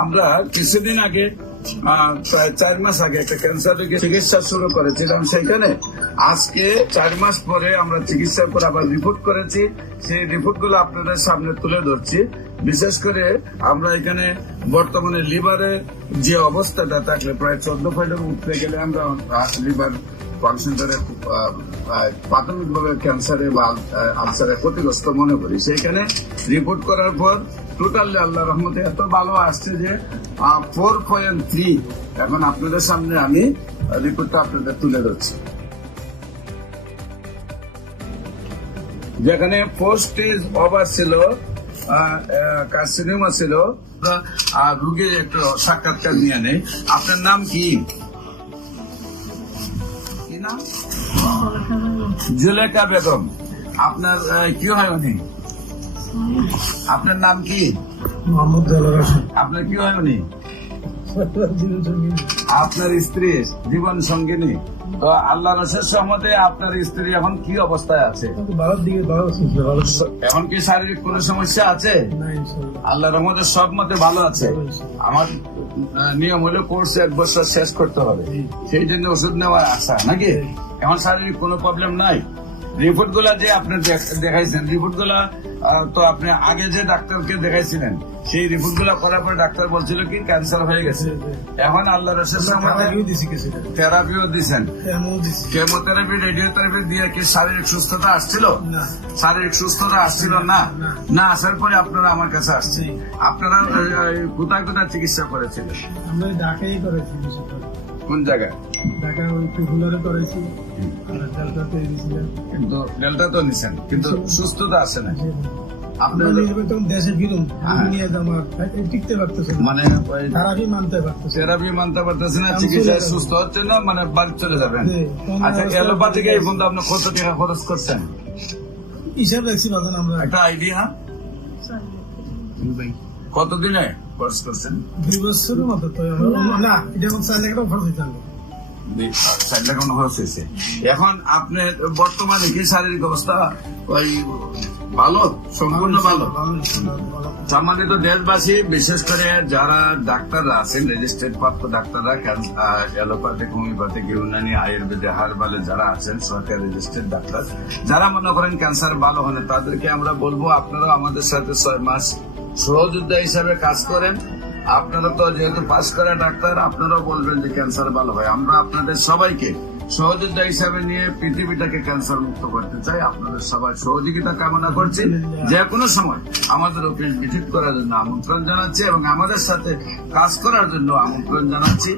আমরা কিছুদিন আগে প্রায় 4 মাস আগে একটা ক্যান্সার রোগের চিকিৎসা শুরু করেছিলাম। সেখানে আজকে 4 মাস পরে আমরা চিকিৎসা করে আবার রিপোর্ট করেছি। সেই রিপোর্ট গুলো আপনাদের সামনে তুলে ধরছি। বিশেষ করে আমরা এখানে বর্তমানে লিভারের যে অবস্থাটা থাকলে প্রায় 14 পয়েন্টের উঠতে গেলে আমরা লিভার ফাংশনটারে প্রাথমিকভাবে ক্যান্সারে বা আলসারে ক্ষতিগ্রস্ত মনে করি। সেইখানে রিপোর্ট করার পর টোটালি আল্লাহ রহমতে এত ভালো আসছে যে 4.3। এখন আপনাদের সামনে আমি রিপোর্টটা আপনাদের তুলে ধরছি। যেখানে 4 স্টেজ ওভার ছিল, কার্সিনোমা ছিল। রোগীর একটু সাক্ষাৎকার নিয়ে নেই। আপনার নাম কি? জুলেখা বেগম। আপনার কি হয় উনি? আপনার নাম কি? মোহাম্মদ জালাল হোসেন। আপনার কি হয় উনি? আপনার স্ত্রী জীবন সঙ্গিনী। তো আল্লাহ রসের সহমতে আপনার স্ত্রী এখন কি অবস্থায় আছে? এখন কি শারীরিক কোন সমস্যা আছে? আল্লাহ রহমতের সব মতে ভালো আছে। আমার নিয়ম হলো কোর্স 1 বছর শেষ করতে হবে, সেই জন্য ওষুধ নেওয়ার আশা নাকি। এখন শারীরিক কোনো প্রবলেম নাই। রিপোর্ট গুলা যে আপনি দেখাইছেন, রিপোর্ট গুলা তো আপনি আগে যে ডাক্তারকে দেখাইছিলেন, সেই রিপোর্ট গুলা করার পরে ডাক্তার বলছিল কি ক্যান্সার হয়ে গেছে। এখন আল্লাহ রসের থেরাপিও দিচ্ছেন, কেমোথেরাপি, রেডিওথেরাপি দিয়ে কি শারীরিক সুস্থতা আসছিল? শারীরিক সুস্থতা আসছিল না। না আসার পরে আপনারা আমার কাছে আসছে। আপনারা কোথায় কোথায় চিকিৎসা করেছিলেন? আমরা ঢাকায় করেছি। কোন জায়গায়? ঢাকা করেছি, কিন্তু ডেল্টা তো নিছেন, কিন্তু সুস্থতা আসে না। আপনার দেশে ফিরুন টিকতে পারতেছে, মানে থেরাপি মানতে পারতেছে না, চিকিৎসায় সুস্থ হচ্ছে না, মানে বাড়ি চলে যাবেন। আচ্ছা, এলোপ্যাথিক এই পর্যন্ত আপনি কত টাকা খরচ করছেন হিসাব রাখছি? আমরা একটা আইডিয়া কতদিনে খরচ করছেন? 2 বছরের মতো। তো না, এটা 4 লাখ টাকা খরচ হইতে হবে। 4 লাখ খরচ হয়েছে। এখন আপনার বর্তমানে কি শারীরিক অবস্থা ওই ভালো, সম্পূর্ণ ভালো? সম্মানিত দেশবাসী, বিশেষ করে যারা ডাক্তাররা আছেন, রেজিস্ট্রেড প্রাপ্ত ডাক্তাররা, অ্যালোপ্যাথিক, হোমিওপ্যাথিক, ইউনানি, আয়ুর্বেদে, হার্বালে যারা আছেন, সরকারি রেজিস্ট্রেড ডাক্তার, যারা মনে করেন ক্যান্সার ভালো হলে, তাদেরকে আমরা বলবো আপনারা আমাদের সাথে 6 মাস সহযোদ্ধা হিসাবে কাজ করেন। আপনারা তো যেহেতু পাস করা ডাক্তার, আপনারাও বলবেন যে ক্যান্সার ভালো হয়। আমরা আপনাদের সবাইকে সহযোদ্ধা হিসাবে নিয়ে পৃথিবীটাকে ক্যান্সার মুক্ত করতে চাই। আপনাদের সবাই সহযোগিতা কামনা করছি। যে কোনো সময় আমাদের অফিস ভিজিট করার জন্য আমন্ত্রণ জানাচ্ছি এবং আমাদের সাথে কাজ করার জন্য আমন্ত্রণ জানাচ্ছি।